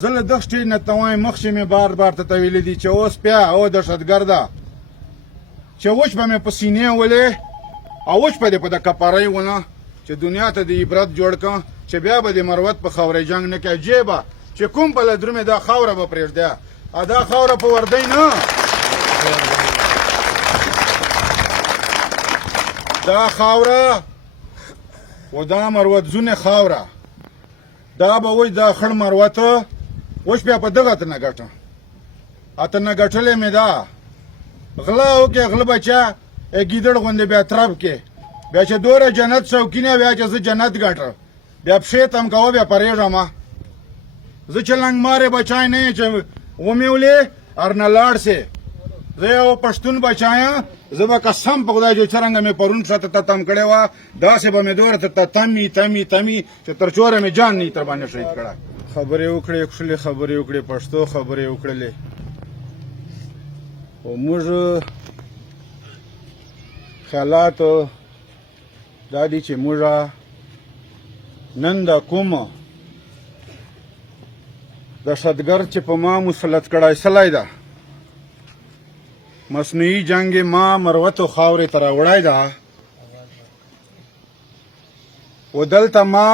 زه له دغه سټېج نه ته وایم مخکې مې بار بار ته ویلي دي چې اوس بیا او دهشتګرده چې وچ به مې په سینې ولې او وچ به دې په د کپارۍ ونه چې دنیا ته د عبرت جوړ کړه چې بیا به د مروت په خاورې جنګ نه کوي جیبه چې کوم په لدرومې دا خاوره به پرېږدی دا خاوره په وردی نه دا خاوره و دا مروت زونه خاوره دا به وای دا خړ مروته اوس بیا په دغه ته نه ګټه اته نه ګټلې مې دا غلا وکړه غله بچا ګیدړ غوندې بیا تراب کې بیا چې دوره جنت شوکینه بیا چې زه جنت ګټه بیا پښې تم کوه بیا پرېږم زه چې لنګ مارې بچای نه چې ومې ولې ارنه لاړ سي زه یو پښتون بچایم زه به قسم په خدای جو څرنګه مې پرون شاته ته تم کړی وه داسې به مې دوره ته تمي چې تر چوره مې جان نه تر باندې شهید کړی خبرې وکړې کښلې خبرې وکړې پښتو خبرې وکړلې خو موږ خیالات دا دي چې موږ نن دا کومه دهشتګرد چې په ما مسلط کړی سلی ده مصنوعي جنگ ما مروتو خاورې ته راوړی ده و دلته ما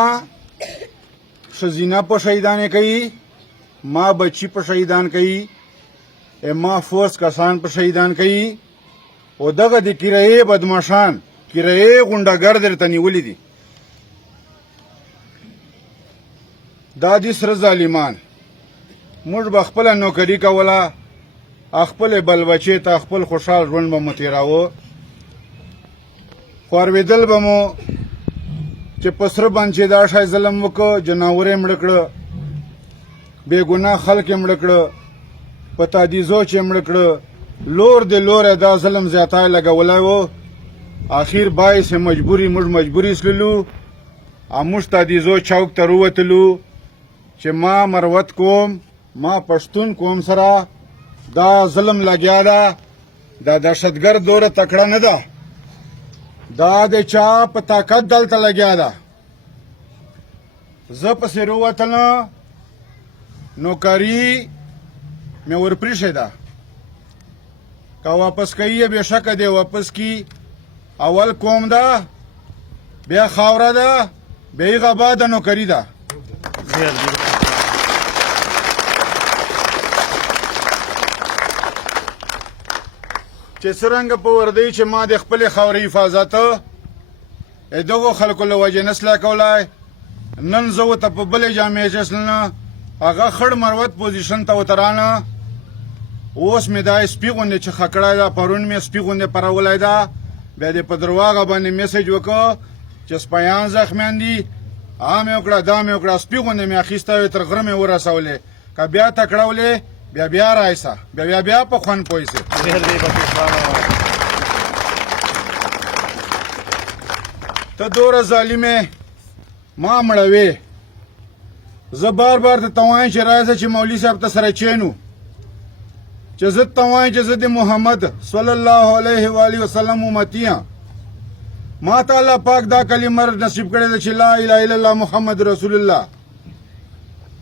ښځینه په شهیدانې کوي ما بچی په شهیدان کوي ما فوز کسان په شهیدان کوي و دغه د کرایې بدماشان کرایې غونډهګر درته نیولي دي دا دي سره ظالمان موږ به خپله نوکري کوله خپل بل بچې ته خپل خوشحال ژوند به مو تېراوه خو اورېدل به مو چې په سره باندې چې دا شی ظلم وکړه جناور یې مړه کړه بېګناه خلک یې مړه کړه په تادیزو چې یې مړه کړه لور د لوره دا ظلم زیاتی لګولی و اخیر باعث مجبوري موږ مجبوري سللو او موږ تادیزو چوک ته ووتلو چې ما مروت کوم ما پښتون کوم سره دا ظلم لګیا ده دا دهشتګرد دوره تکړه نه ده دا د چا په طاقت دلته لګیا ده زه پسې رووتلم نوکري مې ورپرېښېده که واپس کوي یې بېشکه دی واپس کی اول قوم ده بیا خاوره ده بیا هغه بعد نوکري ده چې څرنګه په وردی چې ما د خپلې خاورې حفاظت دغو خلکو له وجې نسلی کولی نن زه ورته په بلې جامې اچسلنه هغه خړ مروت پوزیشن ته وترانه اوس مې دا سپي غوندې چې خکړی ده پرون مې سپي غوندې پرولی ده بیا دې په درواغه باندې میسج وکړه چې سپیان زخمیان دي مې وکړه دا مې وکړه سپي غوندې مې اخیستی وې تر غره مې ورسولې که بیا تکړه ولې بیا رایسه بیا په خوند پوه سي ته دوره ظالمې ما مړوې زه بار بار ته وایم چې راځه چې مولوي صاحب ته سره چینو چې زه ته وایم چې زه د محمد صلی الله علیه و آله وسلم امتی یم ما ته الله پاک دا کلمه نصیب کړې ده چې لا اله الا الله محمد رسول الله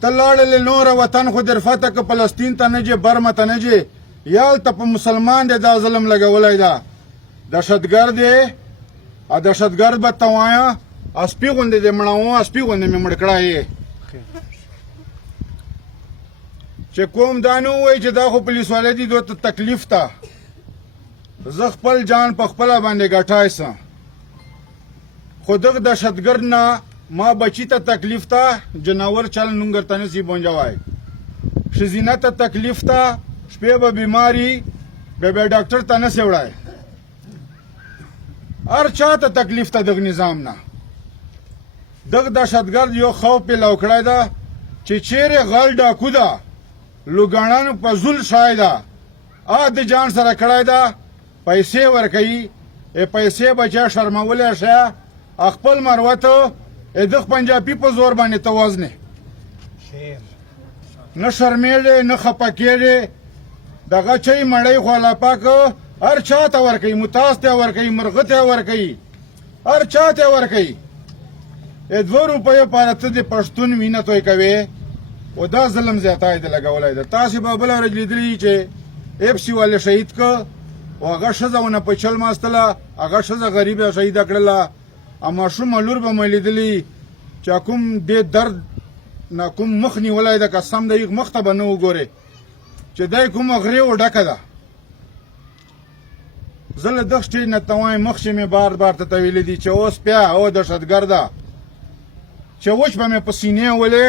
ته لاړلې نوره وطن خو در فتح که فلسطین ته نه جې برمه ته نه جې یالته په مسلمان دی دا ظلم لګولی ده دهشتګرد یې دهشتګرد به ته وایه سپي غوندې دې مړوه سپي غوندې مې مړ کړی یې چې کوم دا نه ووایي چې دا خو پولیس والی دي دوی ته تکلیف ته زه خپل جان په خپله باندې ګټای سم خو دغه دهشتګرد نه ما بچی ته تکلیف ته جناور چل نونګر ته نسی بونجوای ښځینه ته تکلیف ته شپې به بیماری بیا ډاکټر ته نسی وړای هر چا ته تکلیف ته دغه نظام نه دغه دهشتګرد یو خوف پې لو کړی ده چې چیرې غل ډاکو ده لوګاڼانو په زول شای ده د جان سره کړی ده پیسې ورکوي پیسې به چا شرمولی شه خپل مروته دغه پنجابي په زور باندې ته وزنې نه شرمېږې نه خفه کېږې دغه چی مړی خو الله پاک هر چا ته ورکوي متاز ته ورکوي مرغه ته ورکوي هر چا ته ورکوي 2 روپیو پاره ته د پښتون وینه توی کوي او دا ظلم زیاتای د لګولای د تاسو به بل ورځ لیدلی چې اف سی والے شهید ک او هغه شزاونه په چل ماستله هغه شزا غریب شهید کړله اما شو ملور به ملیدلی چې کوم دې درد نه کوم مخ نیولای د قسم د یو مخته بنو وګوره چې دای کوم غری و ډکه ده زله دښتې نه توای مخ چې مې بار بار ته ویل دي چې اوس بیا او دهشتګرده چې وښ به مې په سینې ولې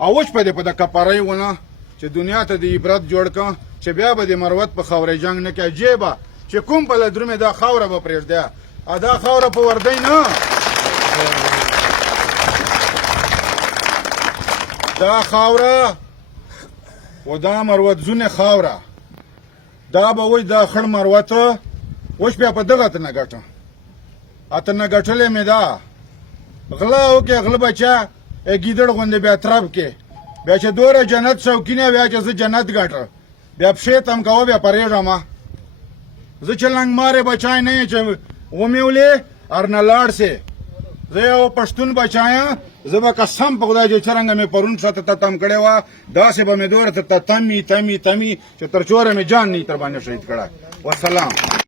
او وښ په دې په د کپړې ونه چې دنیا ته د عبرت جوړ کړه چې بیا به د مروت په خاورې جنگ نه کوي جیبه چې کوم په لدرمه دا خاوره به پرېږدي دا خاوره په وردی نه دا خاوره و دا مروت زونه خاوره دا به وای دا خړ مروت وښ بیا په دغه ته نه ګټه اته نه ګټلې مې دا غلا وکي غلا بچا ګیدړ غوندې بیا تراب کې بیا چې دوره جنت شوکینه بیا چې زه جنت ګټه بیا په تم کوه بیا پرېږم زه چې لنګ ماره بچای نه چې ومیولې ارنه لاړ سي زه یو پښتون بچایا زه به قسم په خدای چې څرنګه مې پرون شاته ته تم کړی وه داسې به مې دوره ته تمي چې تر چوره مې جان نه تر باندې شهید کړی والسلام